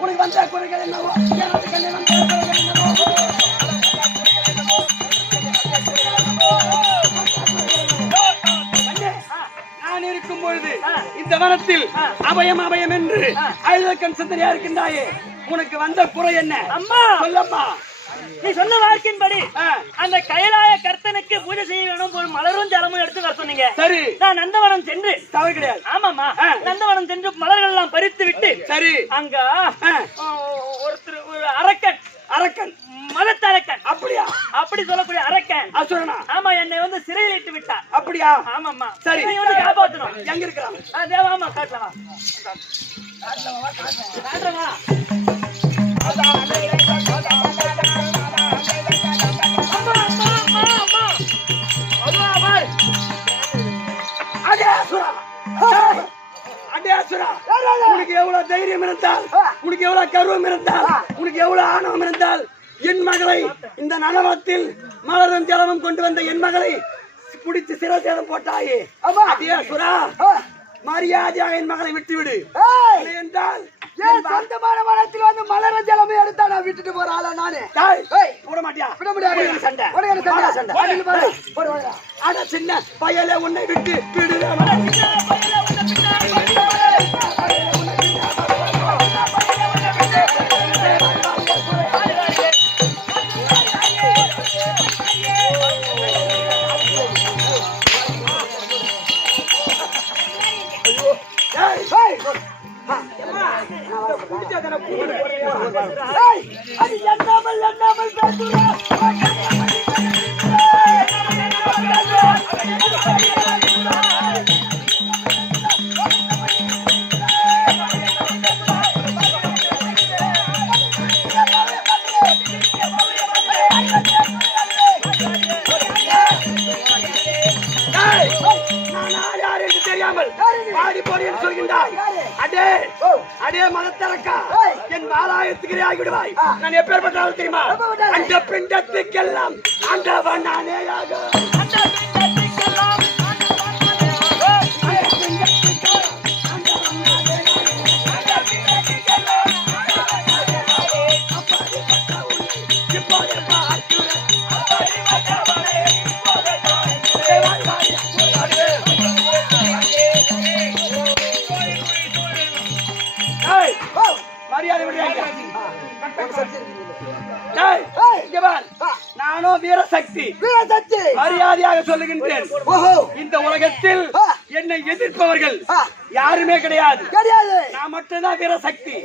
உனக்கு வந்த குறைகள் என்னவோ எனக்கு கண்ணே வந்த குறைகள் என்னவோ நான் இருக்கும் பொழுது இந்த வனத்தில் அபயம் அபயம் என்று அழுதக்கண் சிந்தனையா இருக்கின்றாயே உனக்கு வந்த குறை என்ன அம்மா சொல்லம்மா நீ சொன்ன வாக்கின்படி அந்த கைலாய கர்த்தனுக்கு பூஜை செய்ய வேணும் ஒரு மலரும் ஜலமும் எடுத்து வர சொன்னீங்க. சரி நான் நந்தவனம் சென்று தவறு கிடையாது. ஆமாமா நந்தவனம் சென்று மலர்கள் எல்லாம் பறித்து விட்டு சரி அங்க ஒருத்தர் ஒரு அரக்கன் அரக்கன் மதத்தரக்கன் அப்படியா அப்படி சொல்லக்கூடிய அரக்கன் அசுரனா ஆமா என்னை வந்து சிறையில் இட்டு விட்டார் அப்படியா ஆமாமா சரி வந்து காப்பாற்றணும் எங்க இருக்கிறான் தேவாமா காட்டலவா காட்டுறவா உனக்கு எவ்வளவு தைரியம் இருந்தால் உனக்கு எவ்வளவு கர்வம் இருந்தால் உனக்கு எவ்வளவு ஆணவம் இருந்தால் என் மகளை இந்த நலவத்தில் மலரும் ஜலமும் கொண்டு வந்த என் மகளை பிடித்து சிரசேதம் போட்டாயே அதே சுரா மரியாதையாக என் மகளை விட்டுவிடு என்றால் சொந்தமான வனத்தில் வந்து மலர ஜலமே எடுத்தா நான் விட்டுட்டு போற ஆளா நானு விட மாட்டியா விட முடியாது சண்டை ஆனா சின்ன பயல உன்னை விட்டு விடு என் வாலாயத்துக்கு ஆகிவிடுவாய் நான் எப்பேற்பட்டாலும் தெரியுமா அந்த பிண்டத்துக்கெல்லாம் ஆண்டவன் நானேயாக நானோ வீரசக்தி மரியாதையாக சொல்லுகின்றேன் இந்த உலகத்தில் என்னை எதிர்ப்பவர்கள் யாருமே கிடையாது நான் மட்டும்தான் வீரசக்தி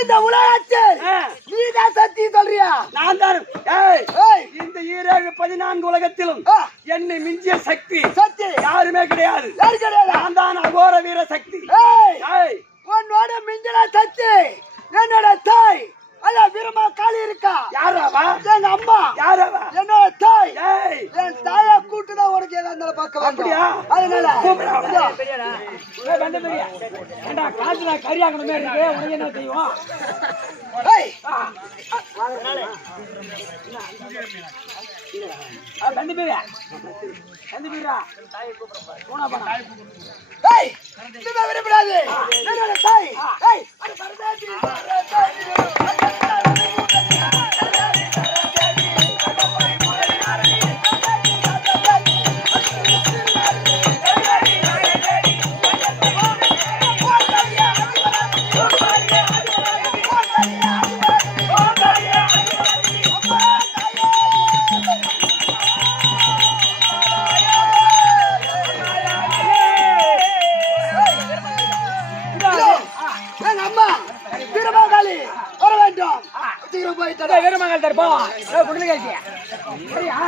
இந்த உலகத்தில் நீதான் சக்தி சொல்றியா நான் தான் இந்த 14 உலகத்திலும் என்னை மிஞ்சிய சக்தி யாருமே கிடையாது நான் தான் அகோர வீர சக்தி உன்னோட மிஞ்சின சக்தி என்னோட தாய் அல்ல வீரமா காளி இருக்கா யாராவா எங்க அம்மா யாராவா என்னோட தாய் என் தாயை கூட்டுதான் உனக்கு ஏதாவது பார்க்க அப்படியா அதனால காட்டுல கரியாக்கணுமே இருக்கு உனக்கு என்ன செய்வோம் விரும்புறாது தாய் வீரமகள் தருப்பா சரியா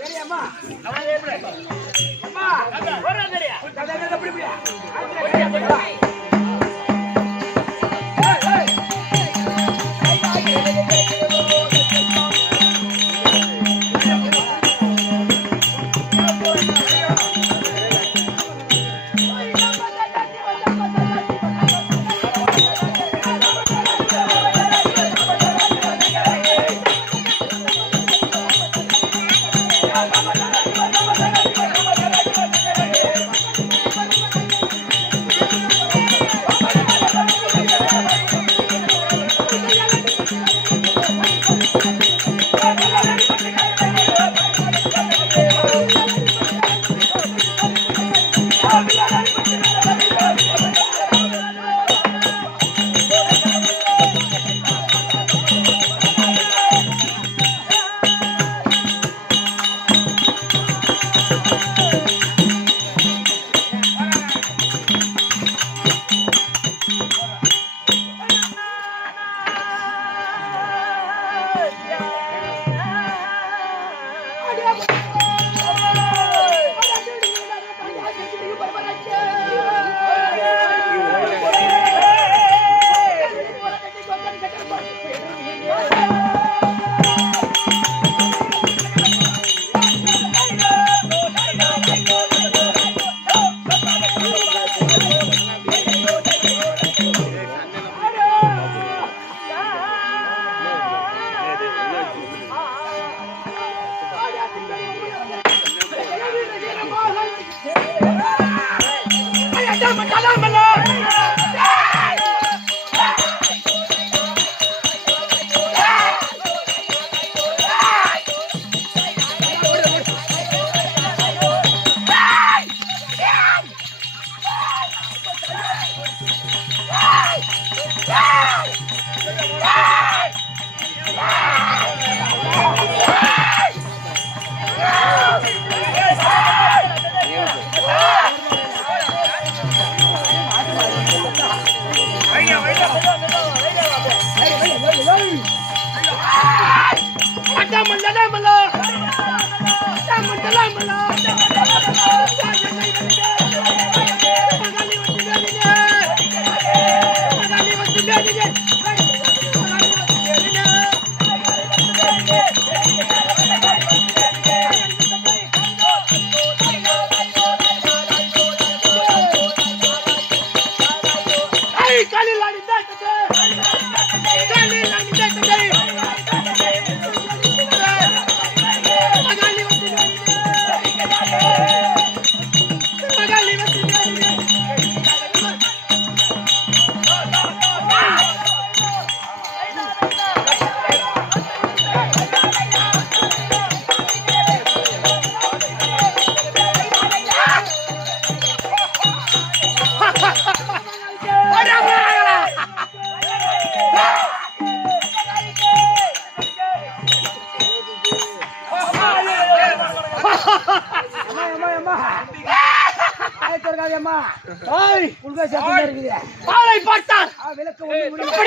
சரியாம்மா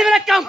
விளக்கம்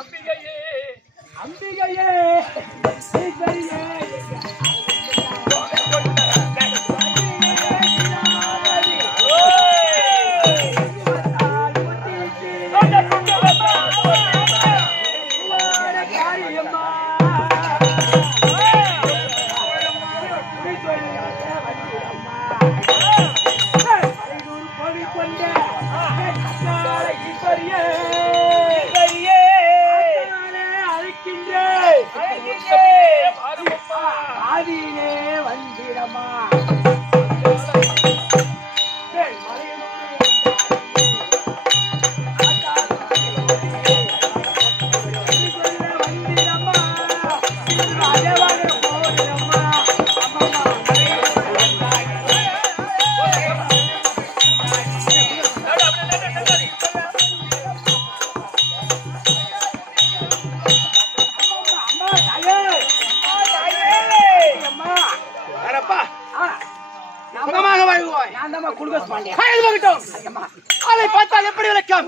பார்த்தால் எப்படி விளக்கம்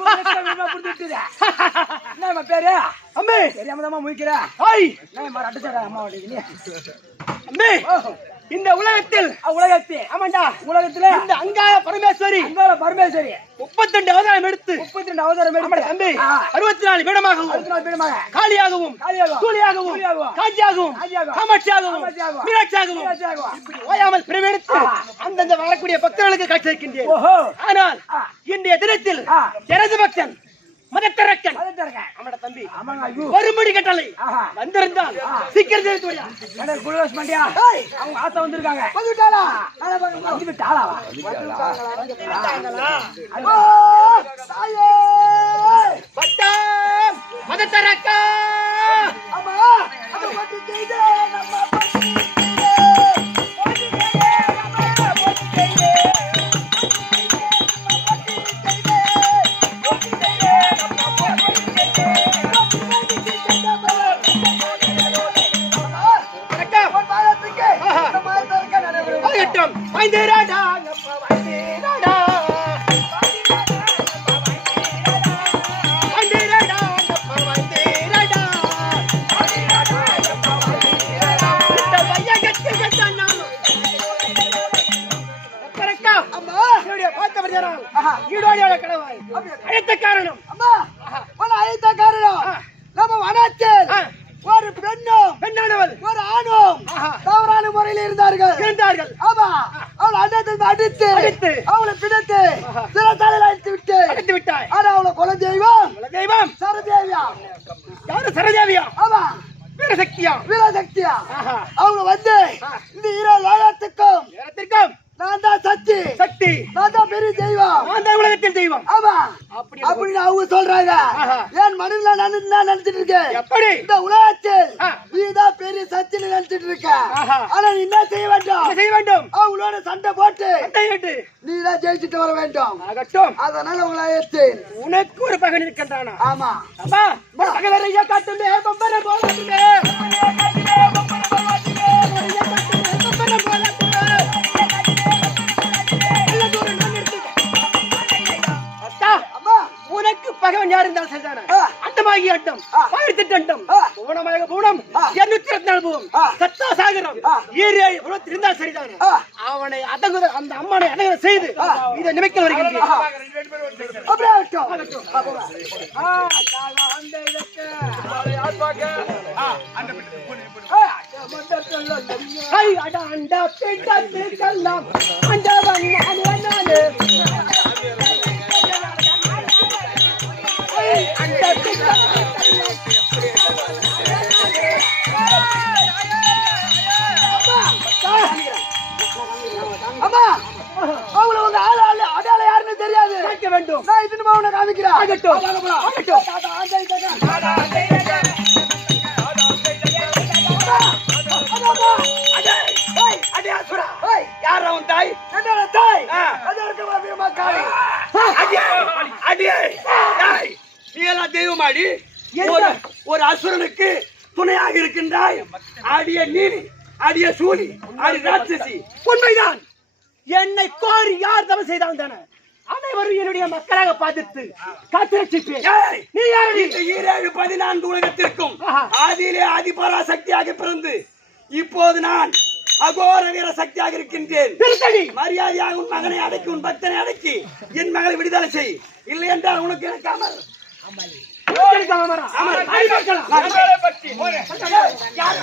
பேரு அம்மே தெரியாம முழிக்கிற இந்த உலகத்தில் ஆமாண்டா உலகத்துல இந்த அங்காள பரமேஸ்வரி 32 அவதாரம் எடுத்து தம்பி 64 பீடமாகவும் காளியாகவும் சூலியாகவும் காஞ்சியாகவும் காமாட்சியாகவும் மீனாட்சியாகவும் ஓயாமல் பிரிவெடுத்து அந்தந்த வரக்கூடிய பக்தர்களுக்கு காட்சியிருக்கின்றேன். ஆனால் இன்றைய தினத்தில் எனது பக்தன் மதத்தரக்கன் அவனோட தம்பி ஒரு மணி கட்டளை வந்திருந்தால் சீக்கிரம் அவங்க ஆத்தா வந்திருக்காங்க. மதத்தரக்கா ஈடோடியோட கடவுள் அழைத்த காரணம் அம்மா உன்னை அழைத்த காரணம் நம்ம வனத்தில் ஒரு பெண்ணானவள் ஒரு ஆணும் தவறான முறையில் இருந்தார்கள் ஆமா அவளை அண்ணத்தில் அடித்து அவளை பிடித்து சிறத்தாளில் அடித்து விட்டாய் ஆனா அவளை குல தெய்வம் சரதேவியா யாரு சரதேவியா ஆமா வீரசக்தியா அவங்க வந்து இந்த 20,000த்துக்கும் நான் தான் சக்தி நான் தான் பெரிய தெய்வம் அந்த உலகத்தில் தெய்வம் ஆமா அப்படின்னு அவங்க சொல்றாங்க ஏன் மனசுல நான் நினைச்சிட்டு இருக்கேன் எப்படி இந்த உலகத்தில் நீதான் பெரிய சக்தின்னு நினைச்சிட்டு இருக்க ஆனா நீ என்ன செய்ய வேண்டும் அவங்களோட சண்டை போட்டு நீதான் ஜெயிச்சுட்டு வர வேண்டும் அதனால உங்களை அழைத்தேன் உனக்கு ஒரு பகன் இருக்கின்றானா ஆமா அப்பா பகலரையா காட்டுமே பம்பர போலாட்டுமே உனக்கு பகவன் யார் இருந்தாலும் சரிதானே அட்டமாகி அட்டம் ஆயிரத்தெட்டு பூணமாக பூணம் 224 பூம் சத்தா சாகரம் 7 உலகத்தில் இருந்தால் சரிதானே அவனை அடங்குத அந்த அம்மனை அடங்குத செய்து இதை நிமிக்க வருகின்றேன் அம்மா அவங்கள உங்க அடையாள யாருன்னு தெரியாது வேண்டும் நான் இதுன்னு அவனை காமிக்கிறேன் யார் அவன் தாய் என்னோட தாய் தெய்வமாடி ஒரு அசுரனுக்கு துணையாக இருக்கின்றாய் ஆடிய நீலி ஆடிய சூலி ஆடி ராட்சசி உண்மைதான் என்னை கோரி யார் தவறு செய்தான் தானே அனைவரும் என்னுடைய மக்களாக பார்த்து காத்திருப்பேன் நீ யாரு 14 உலகத்திற்கும் ஆதியிலே ஆதிபராசக்தியாக பிறந்து இப்போது நான் அகோர வீர சக்தியாக இருக்கின்றேன் மரியாதையாக உன் மகனை அடக்கி உன் பக்தனை அடக்கி என் மகளை விடுதலை செய் இல்லை என்றால் உனக்கு எனக்காமல்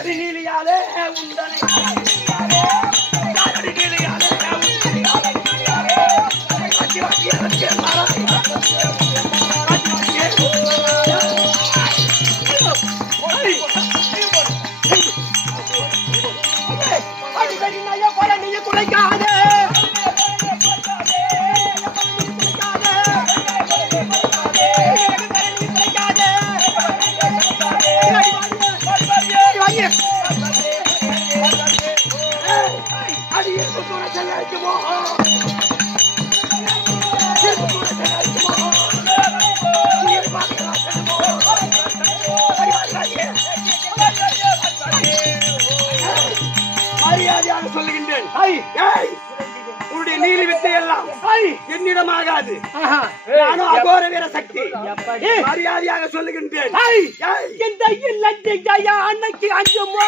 நீலியாலே உண்டனை மரியாதையாக சொல்லுகின்றேன் உன்னுடைய நீலி வித்தை எல்லாம் என்னிடம் ஆகாது நானும் அகோர வீர சக்தி மரியாதையாக சொல்லுகின்றேன் அன்னைக்கு அஞ்சுமோ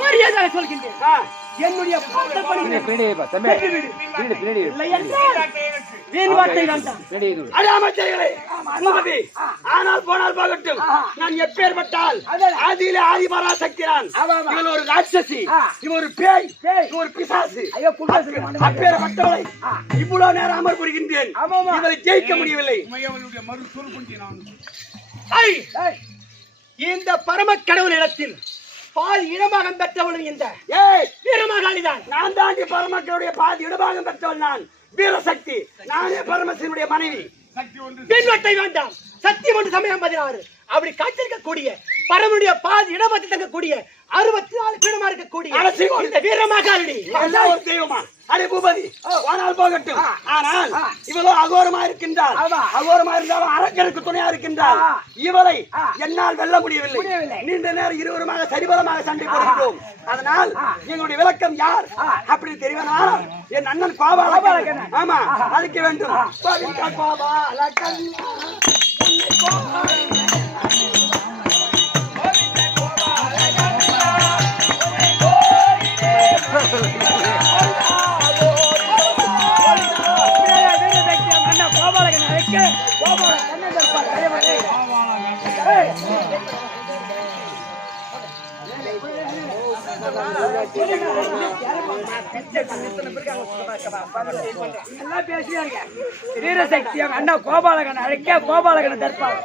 மரியாதை சொல்கின்றேன் என்னுடைய ஆனால் போனால் போகட்டும் நான் எப்பேற்பட்டால் ஆதியிலே ஆதிபராசக்தி நான் இவள் ஒரு ராட்சசி இவள் ஒரு பேய் ஒரு பிசாசு அப்பேற்பட்டவளை இவ்வளவு நேரம் அமர் புரிகின்றேன் இவளை ஜெயிக்க முடியவில்லை இந்த பரம கடவுள் இடத்தில் பாதி இடமாகம் பெற்றவளும் இந்த வீரமகாளிதான் நான் தாண்டி பரமக்களுடைய பாதி இடமாகம் பெற்றவள் நான் வீரசக்தி நானே பரமசிவனுடைய மனைவி பின்வட்டை வேண்டாம் சத்தியம் ஒன்று சமயம் 16 அப்படி காட்சிருக்கக்கூடிய பரமனுடைய பாதி இடமத்தில் தங்கக்கூடிய 64 பீடமா இருக்கக்கூடிய இந்த வீரமகாளி தெய்வமா அடே பூபதி போனால் போகட்டும். ஆனால் இவளோ அகோரமா இருக்கின்றாள். அகோரமா இருந்தாலும் அரக்கனுக்கு துணையா இருக்கின்றாள். இவளை என்னால் வெல்ல முடியவில்லை. நீண்ட நேரம் இருவருமாக சரிபலமாக சண்டை போடுகிறோம். அதனால் எங்களுடைய விளக்கம் யார் அப்படி தெரியுமா? என் அண்ணன் கோபாலகன். ஆமா, அதுக்கு வேண்டும். கோபாலகன் வீரசக்தி அண்ணா கோபாலகன் அழைக்க கோபாலகன் தற்பார்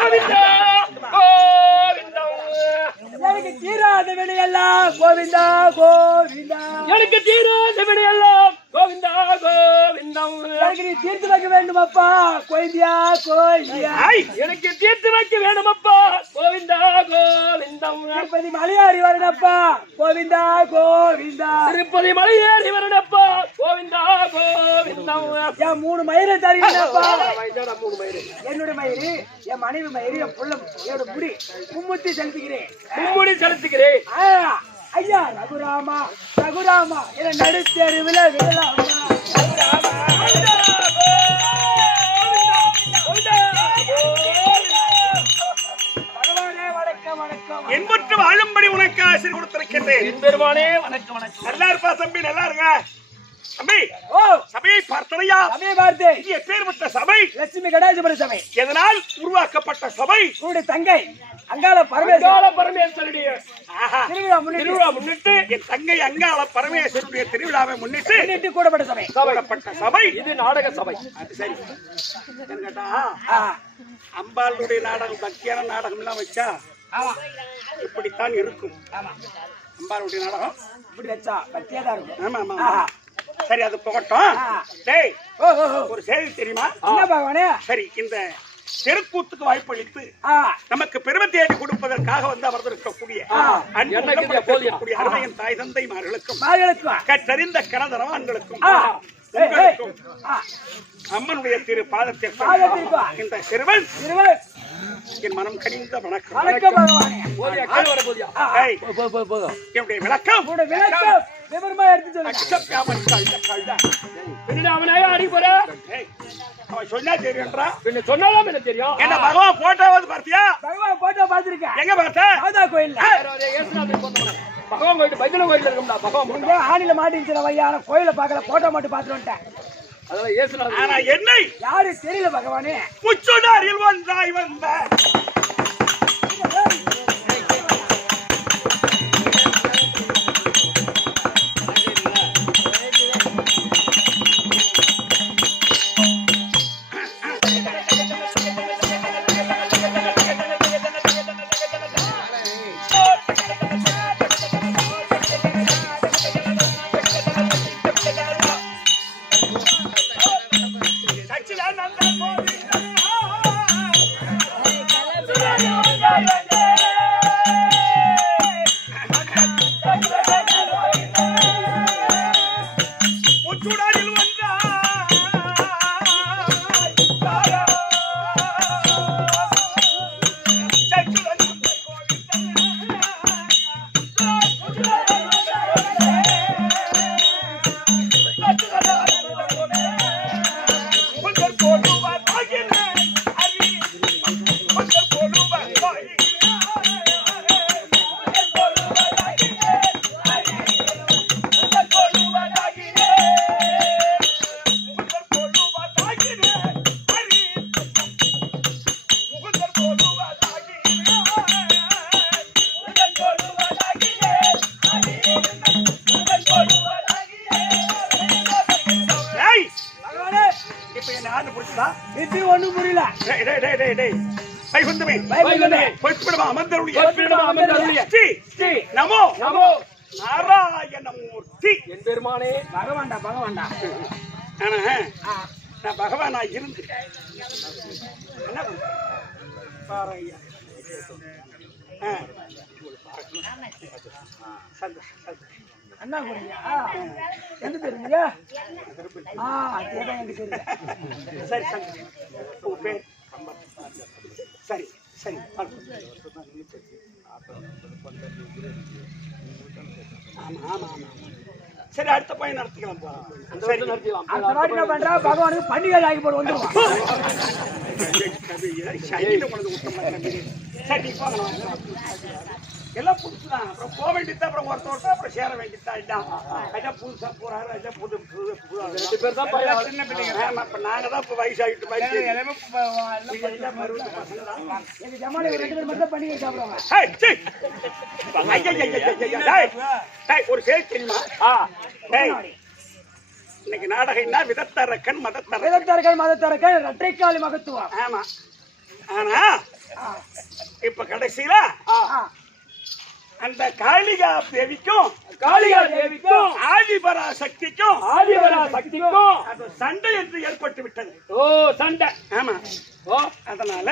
கோவிந்தா கோவிந்தா எனக்கு தீராத வினையெல்லாம் கோவிந்தா கோவிந்தா எனக்கு தீராத வினையெல்லாம் கோவிந்தா கோவிந்தம் எனக்கு நீ தீர்த்து வைக்க வேண்டும் அப்பா கோயிந்தியா கோயிந்தியா எனக்கு தீர்த்து வைக்க வேண்டுமப்பா கோவிந்தா கோவிந்தம் திருப்பதி மலையாரி வரணுப்பா கோவிந்தா கோவிந்தா திருப்பதி மலையேறி வரணுப்பா கோவிந்தா கோவிந்தம் என் 3 மயிரை தருகிறப்பா மூணு மயிறு என்னுடைய மயிறு என் மனைவி மயிறு என் புள்ள என்னோட முடி கும்முத்தி செலுத்துகிறேன் மும்முடி செலுத்துகிறேன் ஐயா ரகுராமா ரகுராமா என நடுத்தெருவில் விடலாமா பகவானே வணக்கம் வணக்கம் என்பற்று வாழும்படி உனக்கு ஆசை கொடுத்திருக்கின்றேன். என் பெருமானே வணக்கம் வணக்கம் நல்லா இருப்பா தம்பி, நல்லா இருங்க தம்பி. ஓ சபையை பார்த்தனையா? சபையை பார்த்தேன். இது எப்பேற்பட்ட சபை? லட்சுமி கடாஜபுர சபை. எதனால் உருவாக்கப்பட்ட சபை? உன்னுடைய தங்கை அங்காள பரமேஸ்வரி ஆஹா. திருவிழா முன்னிட்டு என் தங்கை அங்காள பரமேஸ்வரிய திருவிழாவை முன்னிட்டு கூடப்பட்ட சபை. கூடப்பட்ட சபை இது நாடக சபை. அது சரி. என்ன கேட்டா, அம்பாளுடைய நாடகம் பக்தியான நாடகம் எல்லாம் வச்சா இப்படித்தான் இருக்கும். அம்பாளுடைய நாடகம் இப்படி வச்சா பக்தியா தான் இருக்கும். ஆமா ஆமா. சரி, அது போகட்டும். டேய், ஒரு செய்தி தெரியுமா? என்ன பகவானே? சரி, இந்த தெருக்கூத்துக்கு வாய்ப்பளித்து நமக்கு பெருமை தேடி கொடுப்பதற்காக வந்து அமர்ந்திருக்கக்கூடிய அருமையின் தாய் தந்தைமார்களுக்கும் கற்றறிந்த கணதரவான்களுக்கும் அம்மனுடைய திரு பாதத்திற்கு இந்த சிறுவன் என் மனம் கனிந்த வணக்கம். என்னுடைய விளக்கம் விவரமா எடுத்து அவன் சொன்னா தெரியும்ன்றா. சொன்னாலும் என்ன தெரியும்? என்ன பகவான் போட்டோவாது பார்த்தியா? பகவான் போட்டோ பார்த்திருக்கேன். எங்க பார்த்த? ராதா கோயில்ல. பகவான் கோயில் பைபிள் கோயில் இருக்கும்டா. பகவான் ஆணில மாட்டிருக்கிற வையான கோயில பார்க்கல, போட்டோ மட்டும் பார்த்துட்டு வந்துட்டேன். அதெல்லாம் ஏசுநாதர். ஆனா என்னை யாரு தெரியல பகவானே. முச்சுடாரில் வந்தாய் வந்த ஒண்ணும் புரியல. நமோ நமோ நாராயணமூர்த்தி. என் பெருமானே பகவான்டா பகவான்டா. ஆனா நான் பகவானா இருந்து என்ன பாறையா அண்ணா குடிங்க. எந்த பேருங்க? அதேதான் எனக்கு தெரியும். சரி சரி சரி. சரி, அடுத்த பையன் நடத்திக்கலாம். பகவானுக்கு பண்டிகை ஆகி போட்டு வந்துருவான். எல்லாம் புதுசுதான். அப்புறம் போக வேண்டியது, அப்புறம் ஒருத்தர் அப்புறம் சேர வேண்டியதான். புதுசா போறாரு, புது புது சின்ன பிள்ளைங்க. நாங்க தான் இப்ப வயசாகிட்டு பண்டிகை சாப்பிடுவாங்க. ஒரு செய்தி தெரியுமா? இன்னைக்கு நாடகம்னா விதத்தரக்கன் மதத்தரக்கன் மதத்தரக்கன் இரட்டைக்காலி மகத்துவம். ஆமா. ஆனா இப்ப கடைசியில அந்த காளிகா தேவிக்கும் ஆதிபரா சக்திக்கும் அது சண்டை என்று ஏற்பட்டு விட்டது. ஓ சண்டை. ஆமா. ஓ அதனால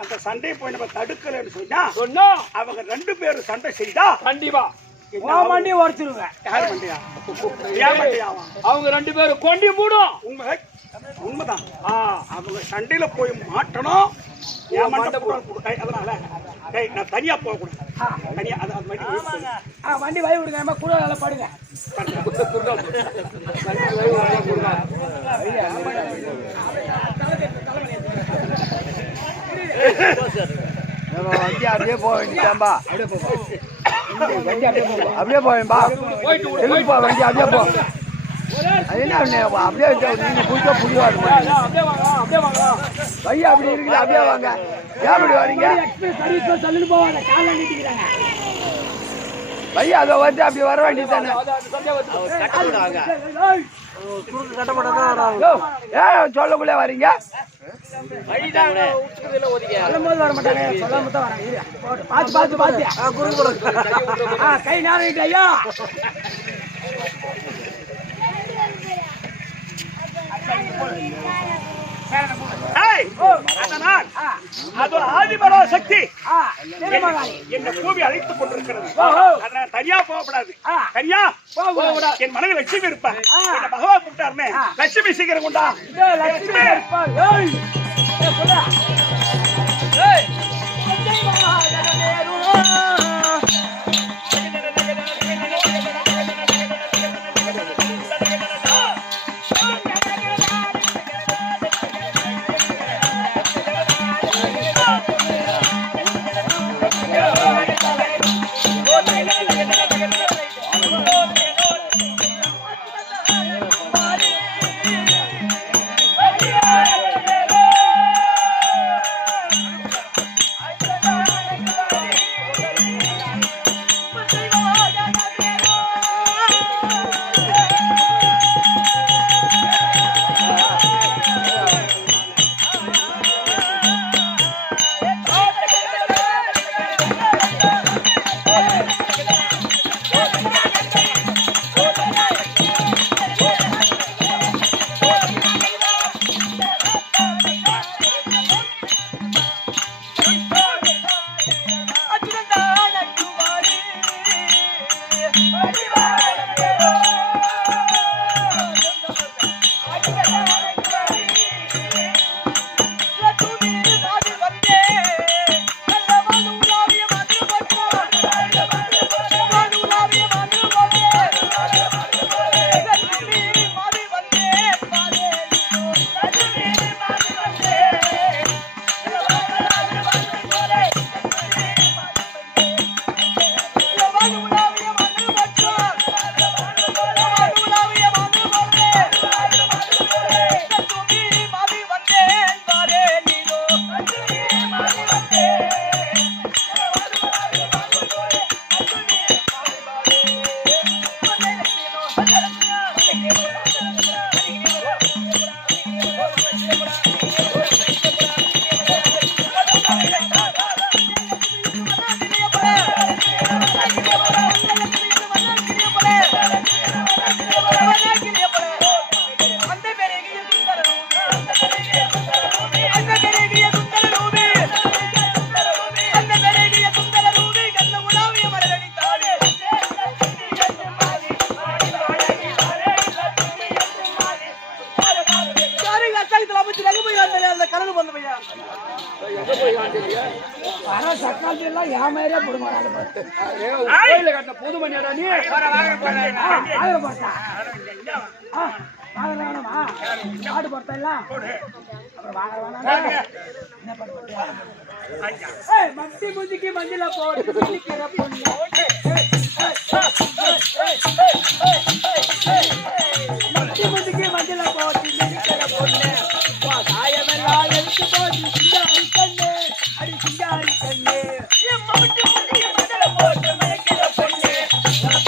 அந்த சண்டையை போய் நம்ம தடுக்கலன்னு சொன்னா அவங்க 2 பேரும் சண்டை செய்தா கண்டிப்பா மண்டி உடைச்சிருவேன். யார் மண்டியா? ஏன் மண்டியாவா? அவங்க 2 பேரும் கொண்டி மூடும். உண்மைதான். அவங்க சண்டையில போய் மாட்டணும். ஏன் மண்டை அதனால நான் தனியா போக கூடாது. தனியா வண்டி வழி விடுங்க, கூட நல்லா படுங்க. அப்படியே போக வேண்டியதாம்பா. அப்படியே போவேன்பா. வண்டி அப்படியே போ. அது என்ன அப்படியே நீங்க புடிச்சா புடிவாரு பையா அப்படி இருக்குது. அப்படியே வாங்க. ஏன் அப்படி வரீங்க? சொல்லிட்டு போவாங்க. கால நீட்டிக்கிறாங்க பையா. அதை வந்து அப்படி வர வேண்டியது தானே. சொல்லக்குள்ளே வரீங்க. வர மாட்டாங்க. கை நேரம் ஐயா. ஆதிபரா சக்தி என்ன பூமி அழைத்துக் கொண்டிருக்கிறது. அதனால தனியா போகக்கூடாது. தனியா என் மனதில் லட்சுமி இருப்பேன். பகவான் கூப்பிட்டாருமே லட்சுமி சீக்கிரம் கொண்டா. புது மணியாடா நீ ஆடு போட்டெல்லாம் மத்தி முதிக்கு மஞ்சள போட்டு மத்தி முதிக்கு மஞ்சள போட்டு பொண்ணு காயமெல்லாம் எடுத்து போட்டு சிங்காரி கண்ணு அடி சிங்காரி கண்ணு மஞ்சள போட்டு மயக்கிற பொண்ணு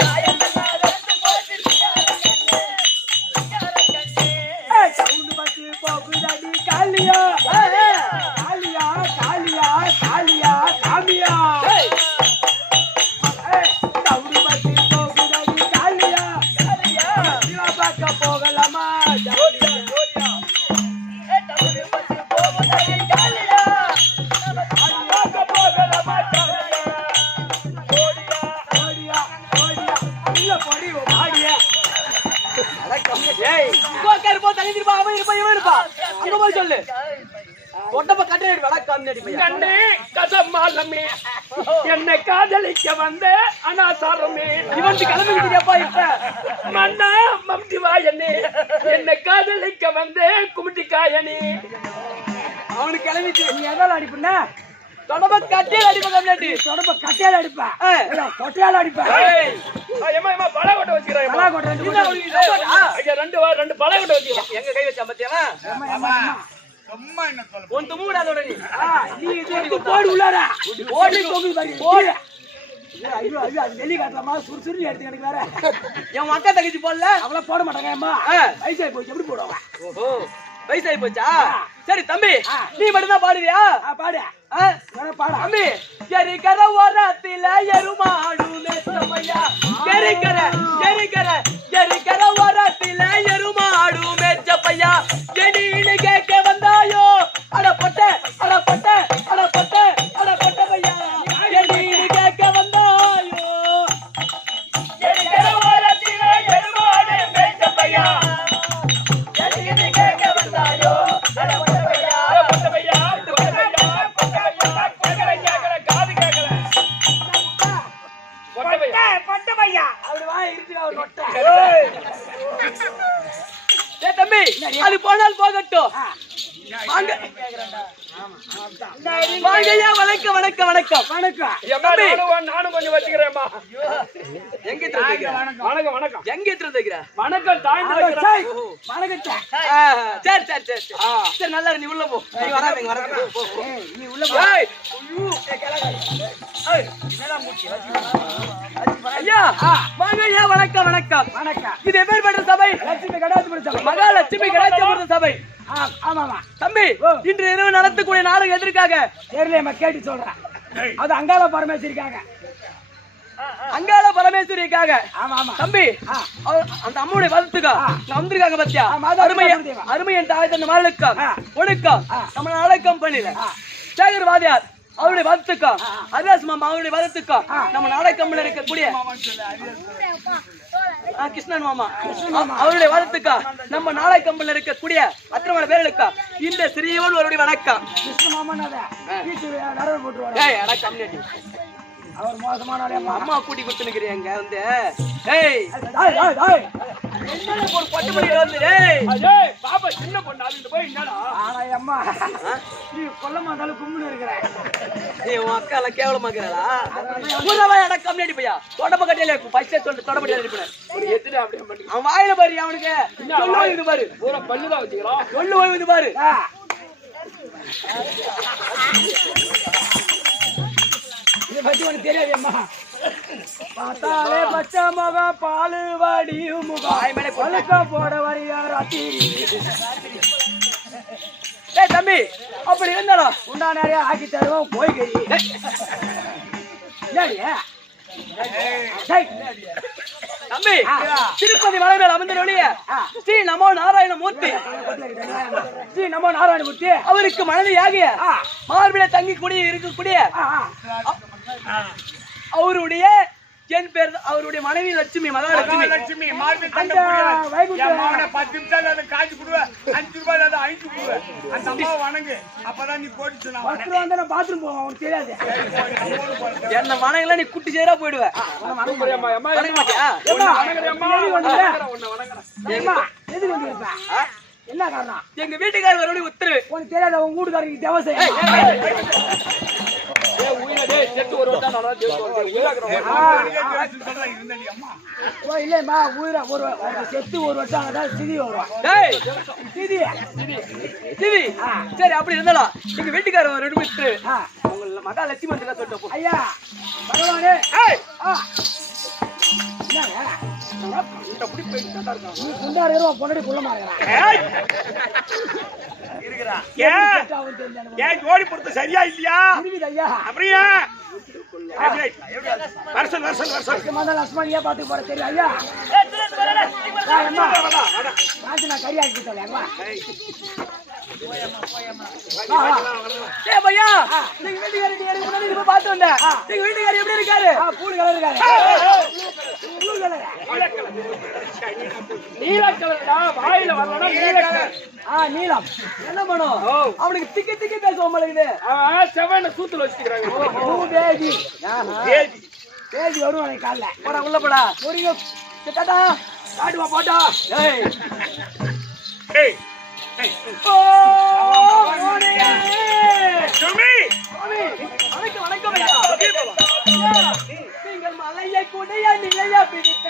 காயமெல்லாம் எடுத்து போட்டு சவுண்டு பத்தி போகுதாடி காளியா காளியா காளியா கோக்காரு போ தள்ளி திருப்பா அவன் இருப்பா இவன் இருப்பா அங்க போய் சொல்லு ஒட்டப்ப கட்டை வடக்கம் நடிப்பையா கண்ணே கசமாலமே என்னை காதலிக்க வந்த அனாசாரமே இவன் கிளம்பிக்கிட்டியாப்பா இப்ப மன்னா மம்திவாயனே என்னை காதலிக்க வந்த குமுட்டிக்காயனே அவனுக்கு கிளம்பிட்டு நீ எதால அடிப்பா தொடப்ப கட்டையில அடிப்ப கம்னாட்டி தொடப்ப கட்டையால அடிப்பா கொட்டையால அடிப்பா ஏமா ஏமா பழ கொட்டை வச்சுக்கிறேன் பலா கொட்டை ரெண்டு பழ கொட்டை வச்சுக்கிறேன் எங்க கை வச்சா பத்தியா உன் தும்பு விடாதோட நீ இது போடு உள்ளாரா ஓடி தொகுதி பாரு போடு ஐயோ ஐயோ அது வெளிய காட்டலாமா சுறுசுறு எடுத்து எனக்கு வேற என் அக்கா தங்கச்சி போடல அவள போட மாட்டாங்க அம்மா வயசாகி போச்சு எப்படி போடுவாங்க ஓஹோ வயசாகி போச்சா சரி தம்பி நீ மட்டும் தான் பாடுவியா பாடு பாடு தம்பி எரிக்கர ஓரத்தில எருமாடு மேச்சமையா எரிக்கர ஓரத்தில எருமாடு மேச்சப்பையா எடின்னு கேட்க வந்தாயோ அட பொட்ட பையா எடின்னு கேட்க வந்தாயோ எரிக்கர ஓரத்தில எருமாடு மேச்சப்பையா எடின்னு கேட்க வந்தாயோ அட பொட்ட பையா காது கேட்கல பொட்ட பையா அப்படி வா இருக்கு அவர் நொட்டை ஏ தம்பி அது போனால் போகட்டும் வாங்க வாங்கய்யா வணக்கம் நானும் கொஞ்சம் வச்சுக்கிறேன்மா எங்க எத்திர வணக்கம் எங்க எத்திர தைக்கிற வணக்கம் தாய்ந்து வைக்கிறேன் சரி நல்லா நீ உள்ள போ நீ வராத இங்க வராத போ நீ உள்ள போ ஐயா வாங்கய்யா வணக்கம் இது எப்பேற்பட்ட சபை லட்சுமி கடாதிபதி சபை மகாலட்சுமி கடாட்சிபுர சபை ஆமாமா தம்பி இன்று இரவு நடத்தக்கூடிய நாடகம் எதற்காக தெரியலம்மா கேட்டு சொல்றேன் அது அங்காள பரமேஸ்வரிக்காக அங்காள பரமேஸ்வரிக்காக ஆமா ஆமா தம்பி அந்த அம்முடைய வதத்துக்கா வந்திருக்காங்க பத்தியா அருமையன் தாய் தந்த மகளுக்கும் ஒடுக்கம் நம்ம அடக்கம் பண்ணல சேகர் வாதியார் அவருடைய வதத்துக்கா அரியாஸ் மாமா அவருடைய வதத்துக்கா நம்ம நாடகம்ல இருக்கக்கூடிய கிருஷ்ணன் மாமா அவருடைய வதத்துக்கா நம்ம நாடகம்ல இருக்கக்கூடிய அத்தனை பேர்களுக்கா இந்த சிறியவன் அவருடைய வணக்கம் கிருஷ்ண மாமன் நடவு போட்டுருவாரு அவர் மோசமான அம்மா கூட்டி கொடுத்துருக்கிறீங்க வந்து ஒரு பட்டு மணி வந்து பாப்பா சின்ன பொண்ணு அது போய் என்னடா அம்மா நீ கொல்ல மாட்டாலும் கும்பிட்டு இருக்கிறேன் உன் அக்கா எல்லாம் கேவலமாக்குறா பூராவாய் அடக்கம் பையா தொடப்ப கட்டையில பச்சை சொல்லு தொடப்படி அனுப்பினேன் எத்தனை அப்படியே பண்ணி அவன் வாயில பாரு அவனுக்கு சொல்லு இது பாரு பூரா பல்லுதான் வச்சுக்கலாம் சொல்லு இது பாரு இதை பத்தி உனக்கு தெரியாது அம்மா பார்த்தாலே பச்சை முகம் பாலு வடியும் முகம் பழுக்க போட வரையார் தம்பி அப்படி இருந்தாலும் உண்டா நிறைய ஆக்கி தருவோம் போய்கறி தம்பி திருப்பதி மலை மேல் அமர்ந்தவழிய ஸ்ரீ நமோ நாராயணமூர்த்தி அவருக்கு மனைவியாகிய மார்பில தங்கி கூடிய இருக்கக்கூடிய அவருடைய என் பேர் அவருடைய மனைவி லட்சுமி மகாலட்சுமி மார்பில் தங்க 10 நிமிஷம் காய்ச்சி கொடுவேன் 5 ரூபாய் 5 கொடுவேன் அந்த அம்மா வணங்கு அப்பதான் நீ போட்டு சொன்னா பாத்ரூம் போவோம் அவனுக்கு தெரியாது என்ன வணங்கல நீ குட்டி சேரா போயிடுவ என்ன காரணம் எங்க வீட்டுக்காரர் வருடைய உத்தரவு உனக்கு தெரியாத உங்க வீட்டுக்காரருக்கு தேவசை இல்லம்மா உயிரை ஒரு செத்து ஒரு வருஷம் ஆனதான் சிதி வருவான் சிதி சரி அப்படி இருந்தாலும் எங்க வீட்டுக்காரர் வருடைய உத்தரவு உங்க மகாலட்சுமி வந்து சொல்லிட்டு ஐயா பகவானே பொண்ணடி குள்ள ஜோடி பொறுத்து சரியா இல்லையா அப்படியா லட்சுமணியா பாத்து போற தெரியும் ஐயா நான் கறி ஆக்கி பையா நீங்க வீட்டுக்காரர் பாத்து வந்தேன் எங்க வீட்டுக்காரர் எப்படி இருக்காரு பூடு கலர் இருக்காரு நீலக்கலடா வாயில வரலனா நீலக்கலர். நீலம். என்ன பண்ணும்? அவனுக்கு திக்கி திக்கி பேசுவோம் மலையுது. செவன சூத்துல வச்சிருக்காங்க. பேதி. பேதி. பேதி வரும் அன்னைக்கு காலைல. போடா உள்ள போடா. ஒரிங்க கிட்டடா. காடுவா போடா. ஏய். ஏய். ஓ! ஓடி. சுமி. சுமி. வணக்கம் ஐயா. நீங்கள் மலையை குடையா நிலையா பிடித்த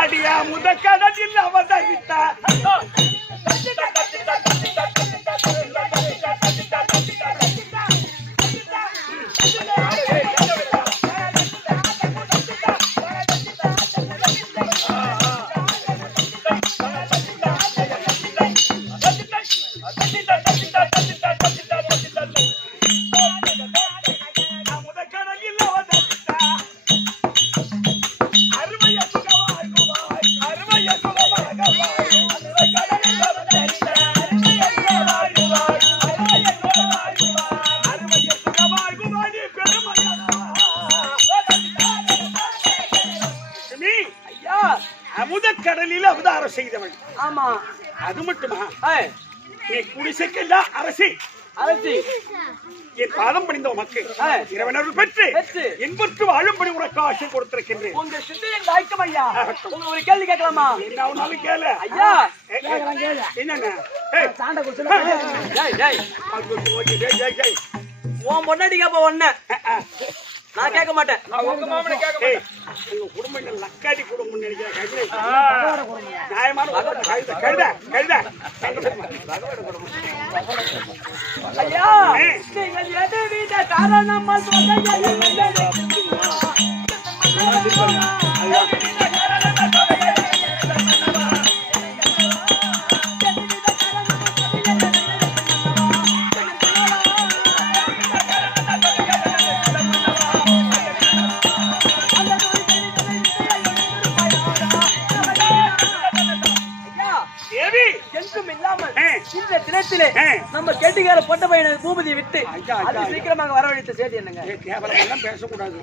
அடியா முதக்கடத்தில் அவதரித்தா அமுதக்கடலில் அவதாரம் செய்தவள். ஆமா. அது மட்டுமா? நீ குடிசைக்கெல்லாம் அரசி. அரசி. என் பாதம் பணிந்த மக்கள் இறைவனர்கள் பெற்று இன்புற்று வாழும்படி உனக்கு ஆசை கொடுத்திருக்கின்றேன். உங்க சிந்தையின் தாய்க்கம் ஐயா. உங்க ஒரு கேள்வி கேட்கலாமா? என்ன ஒன்னாலும் கேளு ஐயா. என்னென்ன சாண்ட குடிச்சு உன் பொண்டாட்டி கேப்ப ஒண்ணு நான் கேட்க மாட்டேன். உங்க மாமனை கேட்க மாட்டேன். உங்க குடும்பம் லக்காடி குடும்பம் நினைக்கிறேன். நியாயமான ஐயா நீங்கள் எது வீட காரணம் இந்த தினத்திலே நம்ம கேட்டிகார பொட்ட பையனை பூபதியை விட்டு அது சீக்கிரமாக வரவழைத்த செய்தி என்னங்க? கேவலம் பேசக்கூடாது.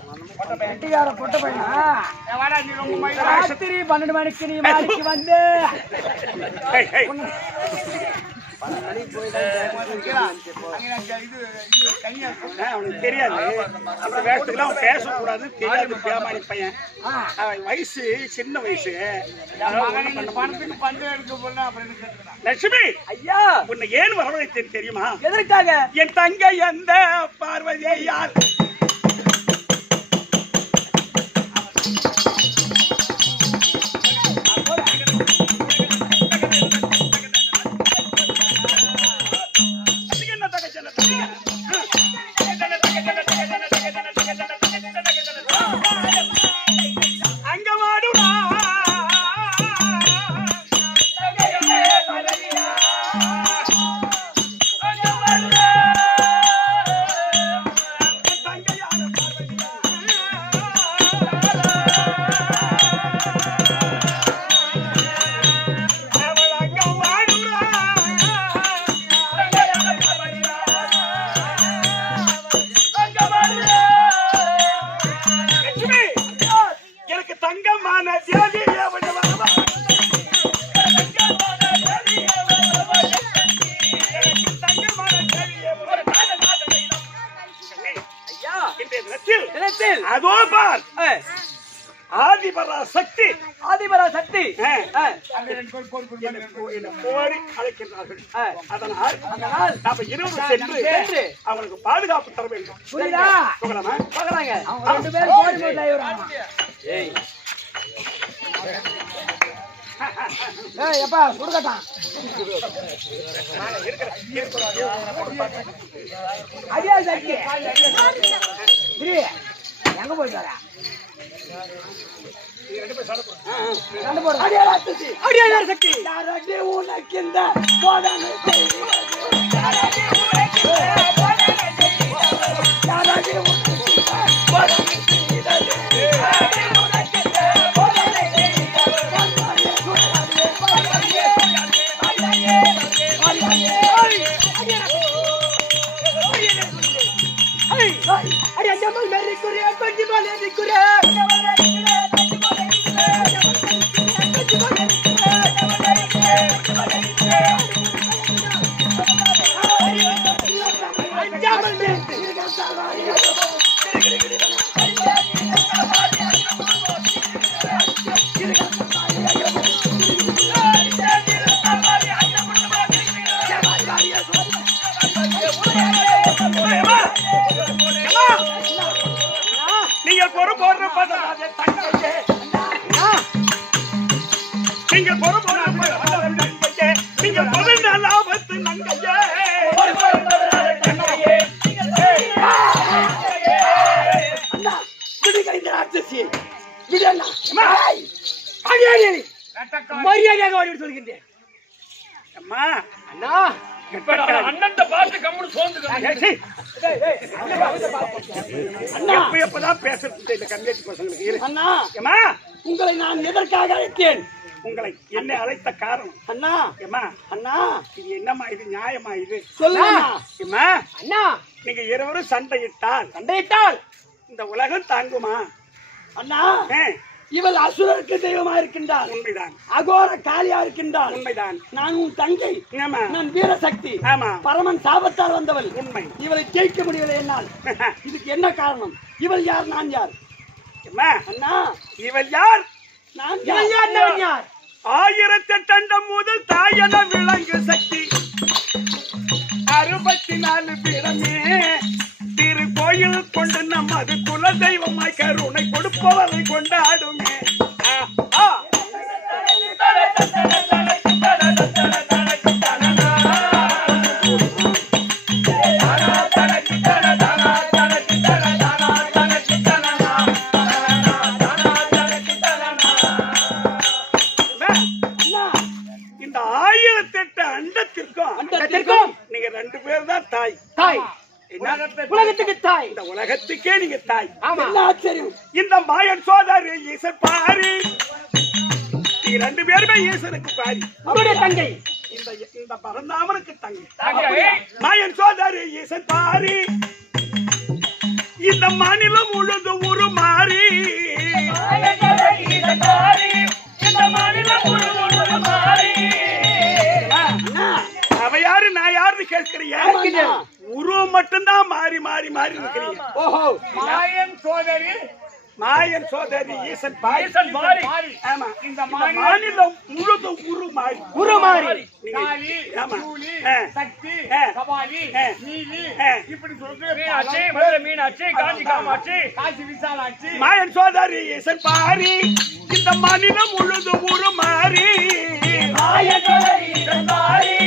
கேட்டிகார பொட்ட பையனா ராத்திரி 12 மணிக்கு நீ மாடிக்கு வந்து அவனுக்கு தெரியாது அந்த வேஷத்துக்குலாம் பேசக்கூடாது. தெரியாது பேமாரி பையன். வயசு சின்ன வயசு. லட்சுமி ஐயா உன்னை ஏன் வரவழைத்தேன் தெரியுமா? எதற்காக? என் தங்கை அந்த பார்வதியை யார் அந்த 2 பேர் போர் கொடுப்பாங்க போரி அழைக்கிறார்கள் அதனால் நாம இருவரும் சென்று அவனுக்கு பாதுகாப்பு தர வேண்டும் புரியுதா போகலாமா பார்க்கலாங்க அவங்க 2 பேரும் போர் போட்டு ஆயிடுறாங்க ஏய் எப்பா சுடுகட்டான் அடியா சக்தி எங்க போயிட்டு வர சண்டை போடு அடியா ராட்சசி அடியா சக்தி யாரடி உனக்கு இந்த போடானே யாரடி உனக்கு अरे जमल मेरी कुरे पंजी वाले दी कुरे जमल நீங்கள் பொறுப்போடு நீங்கள் பொறுப்போடு நீங்கள் பொருள் லாபத்து நங்கையே மரியாதையாக ஓடி சொல்கின்றேன் அம்மா அண்ணா அண்ணன் பார்த்து கம்முன்னு சோர்ந்து எப்பதான் பேசுறது இந்த கம்மியாச்சி பசங்களுக்கு அண்ணா ஏமா உங்களை நான் எதற்காக அழைத்தேன் உங்களை என்னை அழைத்த காரணம் அண்ணா ஏமா அண்ணா இது என்னம்மா இது நியாயமா இது சொல்லுங்க ஏமா அண்ணா நீங்க இருவரும் சண்டையிட்டால் இந்த உலகம் தாங்குமா அண்ணா இவள் அசுரருக்கு தெய்வமா இருக்கின்றாள் உண்மைதான் அகோர காளியா இருக்கின்றாள் உண்மைதான் நான் உன் தங்கை ஆமா நான் வீரசக்தி ஆமா பரமன் சாபத்தால் வந்தவள் உண்மை இவளை ஜெயிக்க முடியவில்லை என்னால் இதுக்கு என்ன காரணம் இவள் யார் நான் யார் அம்மா அண்ணா இவள் யார் நான் யார் நான் யார் 1008 முதல் தாயன விளங்கு சக்தி 64 பீடமே திருக்கோயில் கொண்டு நமது குல தெய்வமாய் கருணை கொடுப்பவரை கொண்டாடுமே இந்த 1008 அண்டத்திற்கும் நீங்க 2 பேர் தான் தாய் தாய் உலகத்துக்கு தாய் இந்த உலகத்துக்கே நீங்க தாய் ஆச்சரியம் இந்த மாயன் சோதரி ஈசன் பாரி நீங்க 2 பேருமே ஈசனுக்கு பாரி அவருடைய தங்கை இந்த பரந்தாமனுக்கு தங்கை மாயன் சோதரி ஈசன் பாரி இந்த மாநிலம் முழுது உருமாறி அவ யாரு நான் யாருன்னு கேட்கிறீங்க உருவம் மட்டும்தான் மாறி மாறி மாறி இருக்கிறீங்க ஓஹோ மாயன் சோதரி ஈசன் பாரி ஆமா இந்த மாநிலம் முழுது உருமாறி சக்தி கபாலி நீலி இப்படி சொல்லிட்டு மீனாட்சி காஞ்சி காமாட்சி காசி விசாலாட்சி மாயன் சோதரி ஈசன் பாரி இந்த மாநிலம் முழுது உருமாறி மாயன் சோதரி ஈசன் பாரி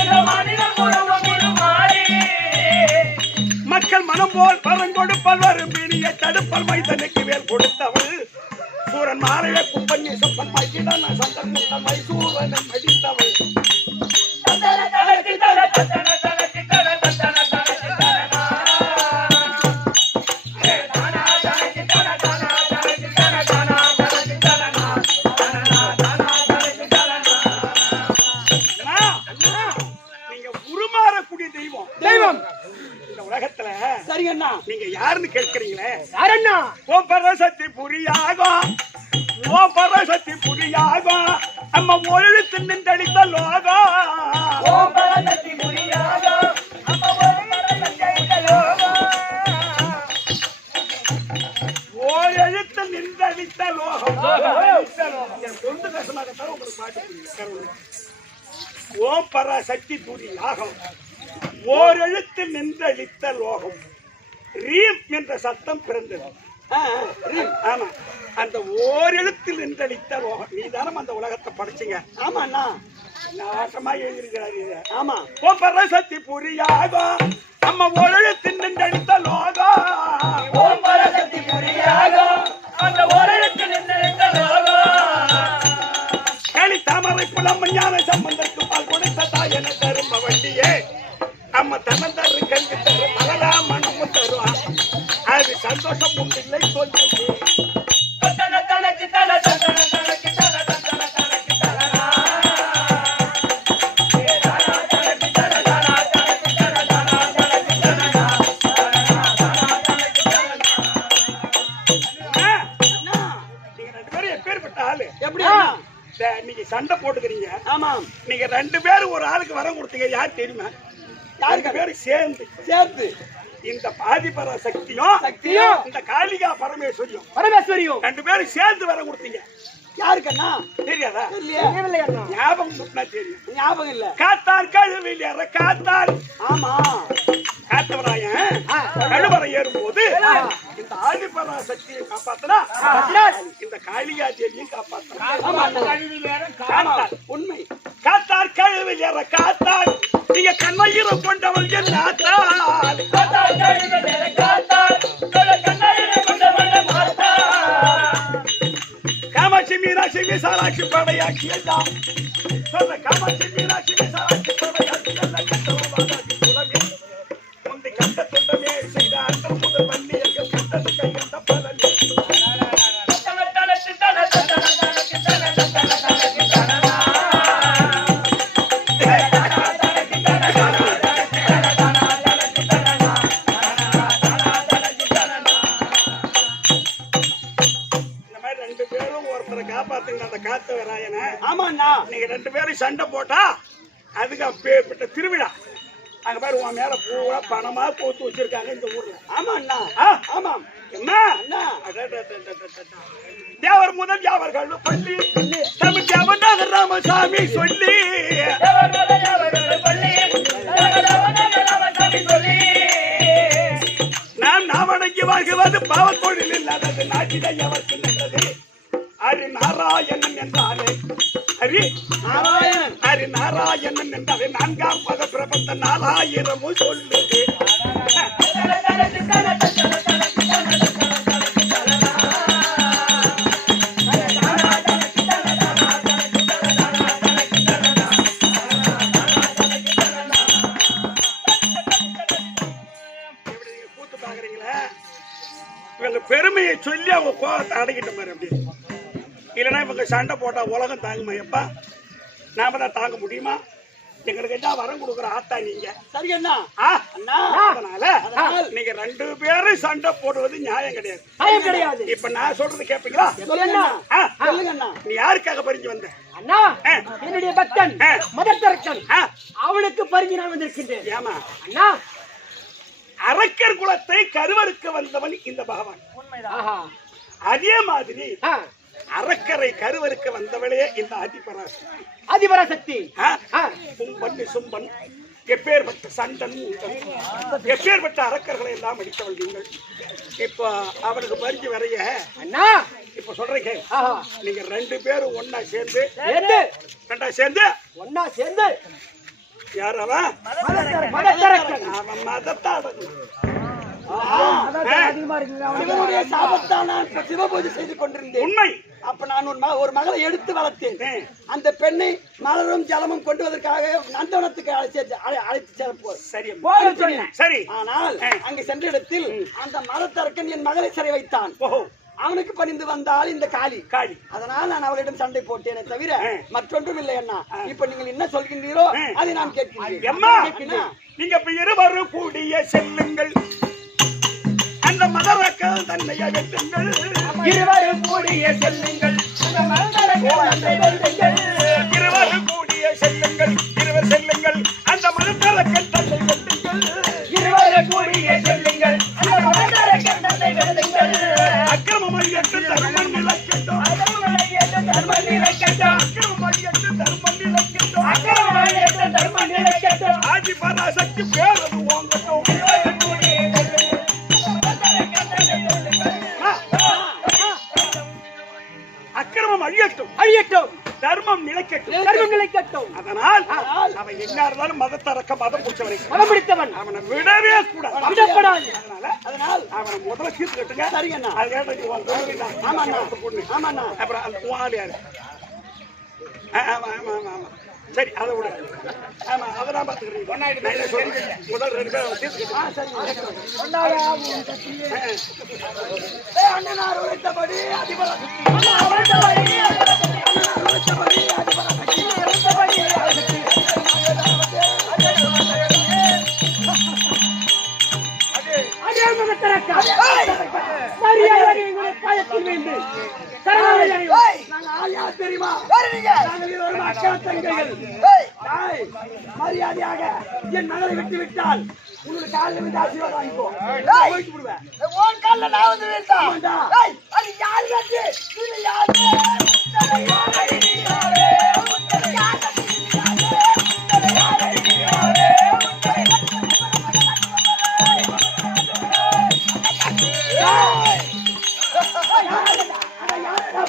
இந்த மாநிலம் முழுவதும் உருமாறி மக்கள் மனம் போல் வரம் கொடுப்பல் வரும் பிணியை தடுப்பல் மைதனுக்கு வேல் கொடுத்தவள் சூரன் மாலையை கும்பன் சப்பன் மைதிடான சந்தன் முத்தமை சூரனை மடித்தவள் நீங்க உருமாறக்கூடிய தெய்வம் இந்த உலகத்துல சரிங்கண்ணா நீங்க யாருன்னு கேட்கிறீங்களே யாரண்ணா ஓம் பரசக்தி புரியாகும் நம்ம ஒழுத்து நின்றடித்த லோகம் ஓர் எழுத்து நின்றடித்த லோகம் என் தொண்டு கசமாகத்தான் உங்களுக்கு பாட்டு புரியும். ஓம் பராசக்தி புரி யாகம் ஓரெழுத்தில் நின்றளித்த லோகம் ரீம் என்ற சத்தம் பிறந்தது. ஆமா, அந்த ஓரெழுத்தில் நின்றளித்த லோகம். நீதானம் அந்த உலகத்தை படைச்சிங்க. ஆமா அண்ணா, நாசமா எழுதியிருக்கிறார் இது. ஆமா. ஓம் பராசக்தி புரியாகம் நம்ம ஓரெழுத்தில் நின்றளித்த லோகம். ஓம் பராசக்தி புரியாகம் அந்த ஓரெழுத்தில் நின்றளித்த லோகம். களி தாமரை புலம் ஞான சம்பந்தற்கு பால் கொடுத்த தாயன தரும் வண்டியே நம்ம தனம் தரு கல்வி தரு மகளா மனமும் தருவான். அது சந்தோஷம் உண்டில்லை சொல்லி நீங்க சண்டை போட்டுக்கிறீங்க. ஆமா. நீங்க 2 பேரும் ஒரு ஆளுக்கு வரம் கொடுத்தீங்க. யார் தெரியுமா? யாருக்கு பேரு சேர்ந்து இந்த ஆதிபர சக்தியும் இந்த காளிகா பரமேஸ்வரியும் 2 பேரும் சேர்ந்து வரம் கொடுத்தீங்க. யாருக்கண்ணா தெரியாதா? இல்லையா? ஞாபகம் தெரியும். ஞாபகம் இல்ல. காத்தார் கழுவில் ஏற காத்தார். ஆமா. காத்தவராயன் கழுவறை ஏறும்போது இந்த ஆதிபர சக்தியை காப்பாத்தினா இந்த காளிகா தேவியை காப்பாத்தினா உண்மை. காத்தார் கழுவில் ஏற காத்தார் நீங்க கண்ணீரம் கொண்டவள் என்ன காமாட்சி மீனாட்சி விசாலாட்சி படையாக்கி எல்லாம் சொல்ல காமாட்சி மீனாட்சி விசாலாட்சி படையாக்கி எல்லாம் முந்தி கண்ட துண்டமே செய்த அந்த முதல் வண்டி எங்க கண்டது கையந்த பலன் நீங்க 2 பேரும் சண்டை போட்டா அதுக்கு அப்பேற்பட்ட திருவிழா. அங்க பாரு உன் மேல பூவா பணமா போட்டு வச்சிருக்காங்க இந்த ஊர்ல. ஆமா அண்ணா. ஆமாம். என்ன தேவர் முதல் யாவர்கள் பள்ளி தமிழ் தேவன் ராமசாமி சொல்லி நான் நாவடங்கி வாழ்கிறது பாவத்தொழில் இல்லாதது நாட்டிலே எவருக்கு நல்லது. ஹரி நாராயணன் என்றாலே ஹரி நாராயணன் என்றாலே 4ஆம் பத பிரபந்த 4000 சொல்லுது. கூத்து பாக்குறீங்களா? இவங்க பெருமையை சொல்லி அவங்க கோபத்தை அடக்கிட்ட மாதிரி அப்படி இல்லைன்னா இவங்க சண்டை போட்டா உலகம் தாங்குமா? எப்பா நாம தான் தாங்க முடியுமா? எங்களுக்கு என்ன வரம் கொடுக்குற ஆத்தா நீங்க. சரி அண்ணா. அதனால நீங்க 2 பேரும் சண்டை போடுவது நியாயம் கிடையாது. இப்ப நான் சொல்றது கேப்பீங்களா? நீ யாருக்காக பறிஞ்சு வந்த? அண்ணா, என்னுடைய பக்தன் மதத்தரக்கன் அவனுக்கு பறிஞ்சு நான் வந்திருக்கின்றேன். ஏமா அண்ணா, அரக்கர் குலத்தை கருவறுக்க வந்தவன் இந்த பகவான். அதே மாதிரி அரக்கரை கருவறுக்க வந்தவளே இந்த ஆதிபராசக்தி. கும்பன் சும்பன் எப்பேற்பட்ட சண்டன் எப்பேற்பட்ட அரக்கர்களை எல்லாம் அடித்தவள் நீங்கள். இப்ப அவனுக்கு பறிஞ்சு வரைய அண்ணா இப்ப சொல்றீங்க நீங்க 2 பேரும் ஒன்னா சேர்ந்து யாரவன் அவன் மதத்தாளன். சிவபூஜை செய்து கொண்டிருந்தேன். உண்மை. அப்ப நான் ஒரு மகளை எடுத்து வளர்த்தேன். அந்த பெண்ணை மலரும் ஜலமும் கொண்டுவதற்காக நந்தவனத்துக்கு அழைத்து செல்ல சரி. ஆனால் அங்கு சென்ற இடத்தில் அந்த மதத்தரக்கன் என் மகளை சிறை வைத்தான். அவனுக்கு பணிந்து வந்தால் இந்த காளி. அதனால் நான் அவளிடம் சண்டை போட்டேனே தவிர மற்றொன்றும் இல்லை அண்ணா. இப்ப நீங்கள் என்ன சொல்கின்றீரோ அதை நான் கேட்கிறேன். நீங்க இப்ப இருவரும் கூடிய செல்லுங்கள் அந்த மதரக்கள் தன்னை வெல்லுங்கள். இருவரும் கூடிய செல்லுங்கள் இருவரும் கூடிய செல்லுங்கள் இருவர் செல்லுங்கள் அந்த மதரக்கள் தன்னை வெல்லுங்கள். இருவரும் கூடிய செல்லுங்கள் அந்த மதரக்கள் தன்னை வெல்லுங்கள். அக்கிரமம் என்று தர்மம் நிலக்கட்டும் ஆதி பராசக்தி பேரது ஓங்கட்டும். அக்கிரமம் அழியட்டும், அழியட்டும், தர்மம் நிலைக்கட்டும். தர்மம் நிலைக்கட்டும். அதனால் அவன் என்ன இருந்தாலும் மதத்தரக்க மதம் பிடிச்சவரை மதம் பிடித்தவன் அவனை விடவே கூடாது, விடப்படாது. அதனால் அவனை முதல்ல தீர்த்து கட்டுங்க. சரிங்கண்ணா. அது கேட்ட நீ உன் தோழி தான். ஆமாண்ணா. பொண்ணு. ஆமாண்ணா. அப்புறம் அந்த ஆள் யாரு? ஆமா ஆமா ஆமா ஆமா சரி அதை விட. ஆமா அதை நான் பார்த்துக்கிறேன். முதல் 2 பேரும் தீர்த்து கட்டு. அண்ணனார் உழைத்தபடி அதிபராசக்தி. தெரியுமா? மரியாதையாக என் மகளை விட்டு விட்டால் உன்னோட காலில் வந்து ஆசீர்வாதம் வாங்கிக்கோ. போயிட்டு விடுவேன். உன் காலில் நான் வந்து விட்டேன். அது யாரு கட்டு? இது யாரு?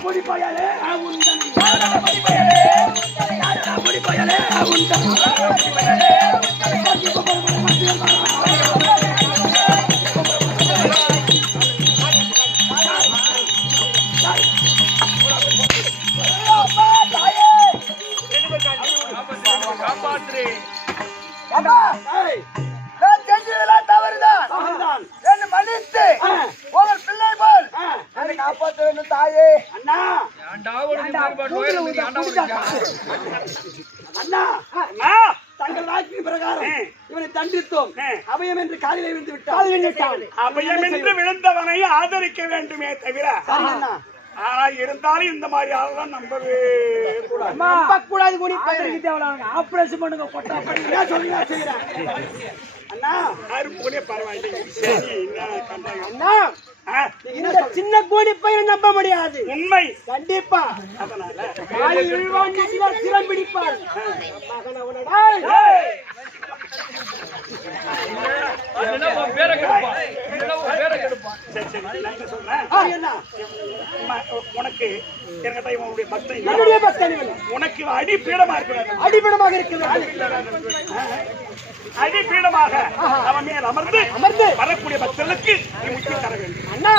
பொடி போயாலே தவறுதான் என்று மன்னித்து உங்கள் பிள்ளை போல் என்னை காப்பாற்ற வேண்டும் தாயே. அண்ணா அண்ணா அண்ணா, தங்கள் வாக்கின் பிரகாரம் இவனை தண்டித்தோம். அபயம் என்று காலிலே விழுந்து விட்டான். அபயம் என்று விழுந்தவனை ஆதரிக்க வேண்டுமே தவிர, சரிங்கண்ணா. ஆனா இருந்தாலும் இந்த மாதிரி ஆளெல்லாம் நம்பவே கூடாது. நம்பக்கூடாது. கூடி தேவையான ஆபரேஷன் பண்ணுங்க. கொட்டா பண்ணி சொல்லி செய்யறேன். அண்ணா யாருக்குனே பரவாயில்லை. சரி என்ன கண்டாங்க? அண்ணா இந்த சின்ன கோடி பையன் நம்ப முடியாது. உண்மை. கண்டிப்பா. அதனால சிரம் பிடிப்பார். சரி சரி நான் என்ன சொல்றேன், உனக்கு என்கிட்ட இவனுடைய பக்தன் இல்லை. என்னுடைய பக்தன் உனக்கு அடிப்பீடமா இருக்கிறார். அடிபடமாக இருக்கிறது. அடிப்பீடமாக அவன் மேல் அமர்ந்து அமர்ந்து வரக்கூடிய பக்தர்களுக்கு நீ முக்கியம் தர வேண்டும். அண்ணா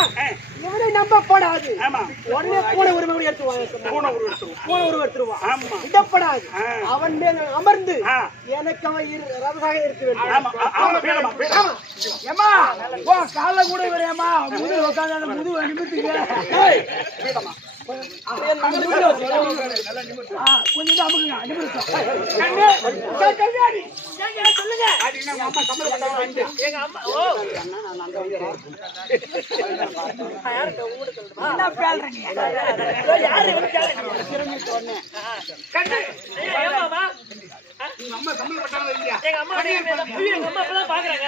இவனை நம்ப போடாது. ஆமா உடனே பூனை உரிமை எடுத்துவாங்க. பூனை உருவம் எடுத்துருவோம். பூனை உருவம் எடுத்துருவான். ஆமா இடப்படாது. அவன் மேல் அமர்ந்து ஆ. எனக்கு அவன் ரவசாக இருக்க வேண்டும். ஆமா ஆமா பீடமா பீடமா. ஏமா ஓ கால கூட வரேமா முது உட்கார்ந்து முது நிமித்துங்க. பீடமா கொஞ்சம் அமுக்குங்க. சொல்லுங்க. எங்க அம்மா ஓ என்ன பேல்றீங்க? யாரு நம்ம தமிழ் பட்டாங்க இல்லையா? எங்க அம்மா அப்பதான் பாக்குறாங்க.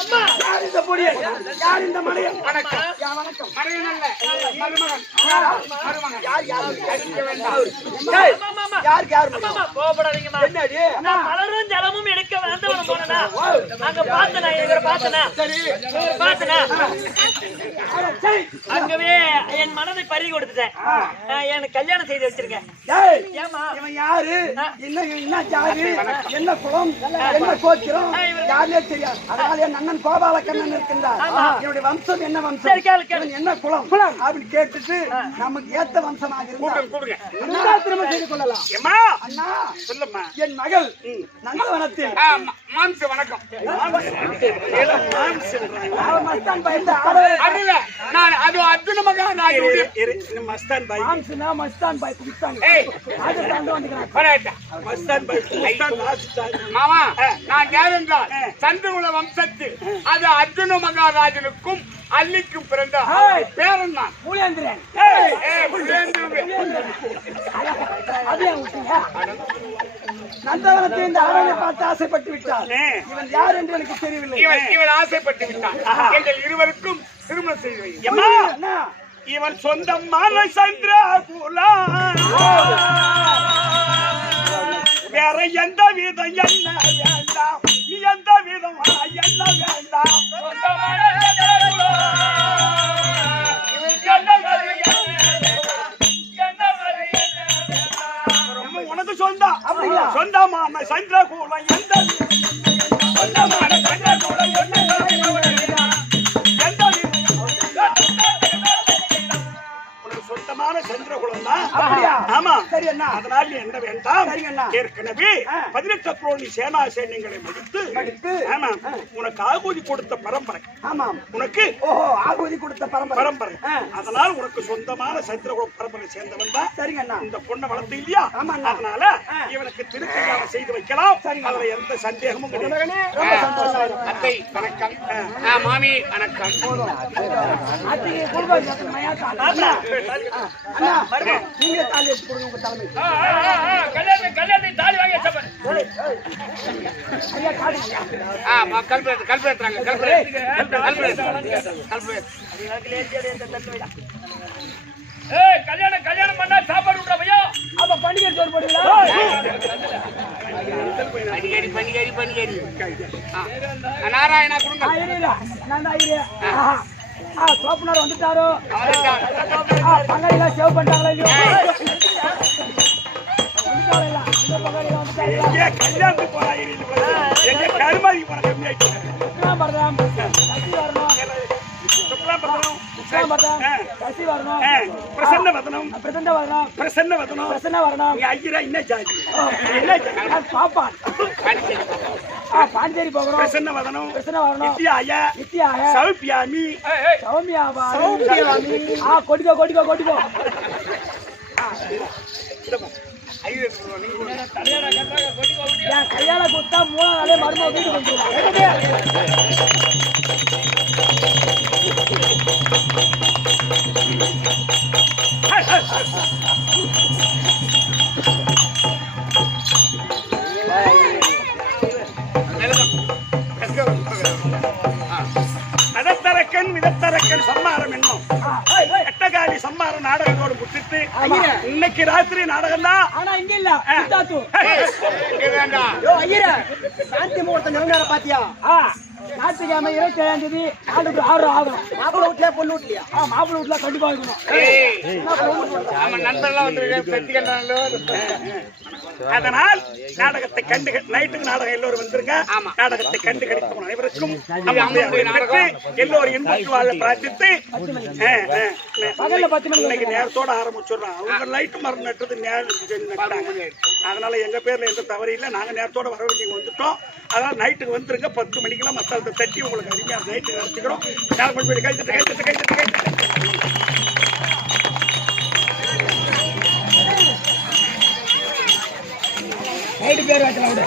அம்மா யார் இந்த பொடியன்? யார் இந்த மடையன்? வணக்கம். வணக்கம். மடையன் அல்ல, மருமகன். மருமகன். யார் யார் அடிக்க வேண்டாம். யார் யார்? கோபப்படாதீங்கம்மா. என்னடி? நான் மலரும் ஜலமும் எடுக்க வந்தவன போனேனா அங்க பார்த்தனா இவரை பார்த்தனா சரி இவரை பார்த்தனா சரி அங்கவே என் மனதை பறி கொடுத்துட்டேன். எனக்கு கல்யாணம் செய்து வச்சிருக்கேன். டேய் ஏமா இவன் யாரு? என்ன ஜாதி? என்ன குலம்? என்ன கோத்திரம்? யாரே தெரியாது. அதனால என் அண்ணன் கோபாலக்கண்ணன் இருக்கின்றார். என்னுடைய வம்சம் என்ன வம்சம்? சரி கேளு கேளு. இவன் என்ன குலம்? அப்படி கேட்டுட்டு நமக்கு ஏத்த வம்சமாக இருந்தால் கொடுங்க. திருமணம் செய்து கொள்ளலாம். ஏம்மா அண்ணா சொல்லும்மா. என் மகள் நந்தவனத்தில் மாம்ச வணக்கம். அவன் மஸ்தான் பயந்த ஆளு. அதுல நான் அது அர்ஜுன மகன் மஸ்தான் பாய். மாம்சனா மஸ்தான் பாய் குடித்தாங்க. ஏய் அது தாண்ட வந்துக்கிறான். மஸ்தான் பாய் மாமா நான் கேளுங்கள். சந்திரகுல வம்சத்தில் அது அர்ஜுன மகாராஜனுக்கும் அல்லிக்கும் பிறந்த பேரன் தான் மூலேந்திரன். அதே விட்டீங்க. நந்தவனத்தை இந்த ஆடனை பார்த்து ஆசைப்பட்டு விட்டார். இவன் யார் என்று எனக்கு தெரியவில்லை. இவன் ஆசைப்பட்டு விட்டான். எங்கள் இருவருக்கும் திருமணம் செய்து வை. அண்ணா இவன் சொந்தமான சந்திரகுலா வேற எந்த வித என்ன வேண்டாம் நீ எந்த விதமா என்ன வேண்டாம் உனக்கு சொந்தம் அப்படிங்களா? சொந்தமான சந்திரகூலம் எந்த சொந்தமான சந்திரகூலம் எந்த உனக்கு சொந்தமான சந்திரகுலம் தான். அப்படியா? ஆமா. சரி அண்ணா. அதனால் நீ என்ன வேண்டாம் சரிங்க அண்ணா. ஏற்கனவே 18 புரோணி சேனா சைன்யங்களை முடித்து ஆமா உனக்கு ஆகுதி கொடுத்த பரம்பரை. ஆமாம். உனக்கு ஓஹோ, ஆகுதி கொடுத்த பரம்பரை. அதனால் உனக்கு சொந்தமான சந்திரகுலம் பரம்பரை சேர்ந்தவன் தான். சரிங்க அண்ணா. இந்த பொண்ணை வளர்த்து இல்லையா? ஆமா அண்ணா. அதனால இவனுக்கு திருக்கல்யாணம் செய்து வைக்கலாம். அதுல எந்த சந்தேகமும் கிடையாது. ரொம்ப சந்தோஷம். அத்தை வணக்கம். மாமி வணக்கம். அத்தைக்கு குடும்பம் மையா அண்ணா, நீங்க தாலி எடுத்து கொடுங்க உங்க தலைமை. கல்யாணத்தை தாலி வாங்கி வச்சவன். ஐயா காடுங்க. கல்பேத்துறாங்க. கல்யாணம் பண்ணா சாப்பாடு விடுற பையா. அப்ப பண்டிகை சோறு போடுவீங்களா? பனிகேரி. நாராயணா கொடுங்க. ஐயா நான் தான் ஐயா. சோப்பனார் வந்துட்டாரோ? பங்காளிகளா சேவ் பண்ணிட்டாங்களா இல்லையோ? வந்துட்டாங்களா? இந்த பங்காளிகளா வந்துட்டாங்களா? எங்க கல்யாணத்துக்கு போறாங்க எங்க கருமாதி போற கம்மியாயிட்டு பரதாம் கசி வரணும். கசி வரணும். பிரசன்ன வதனம் பிரசன்ன வரணும். நீ ஐயரா என்ன ஜாதி என்ன ஜாதி பாப்பான் பாண்டிச்சேரி போகிறோம். பிரசன்ன வதனம் வரணும். நித்யாய சௌபியாமி சௌமியாவா கொட்டிக்கோ என் கையால கொடுத்தா 3 நாளே மருமக வீட்டுக்கு வந்துருவாங்க. அதத்தரக்கன் விதத்தரக்கன் சம்மாரம் என்னும் எட்டகாலி சம்மார நாடகத்தோடு முட்டிட்டு இன்னைக்கு ராத்திரி நாடகம் தான். ஆனா இங்க இல்ல சித்தாத்து. யோ ஐயரே, சாந்தி முகூர்த்த நெருங்கார பாத்தியா? ஞாயிற்றுக்கிழமை 27ஆம் தேதி 4 to 6 ஆகும். மாப்பிள்ளை வீட்லயா பொண்ணு வீட்லயா? மாப்பிள்ளை வீட்ல கண்டிப்பா இருக்கணும். நண்பர்லாம் வந்து அதனால் நாடகத்தை கண்டு நைட்டுக்கு நாடகம் எல்லோரும் வந்துருங்க. நாடகத்தை கண்டு கிடைக்கும் அனைவருக்கும் எல்லோரும் இன்பத்து வாழ பிரார்த்தித்து பகல்ல 10 மணிக்கு இன்னைக்கு நேரத்தோட ஆரம்பிச்சிடுறோம். அவங்க லைட்டு மரம் நட்டது நட்டாங்க. அதனால எங்க பேர்ல எந்த தவறு இல்லை. நாங்க நேரத்தோட வர வேண்டிய வந்துட்டோம். அதனால நைட்டுக்கு வந்துருங்க. 10 மணிக்கெல்லாம் மசாலத்தை தட்டி உங்களுக்கு அருமையா நைட்டு நடத்திக்கிறோம். கைத்தட்டு நைட்டு பேர் வைக்கலாம்.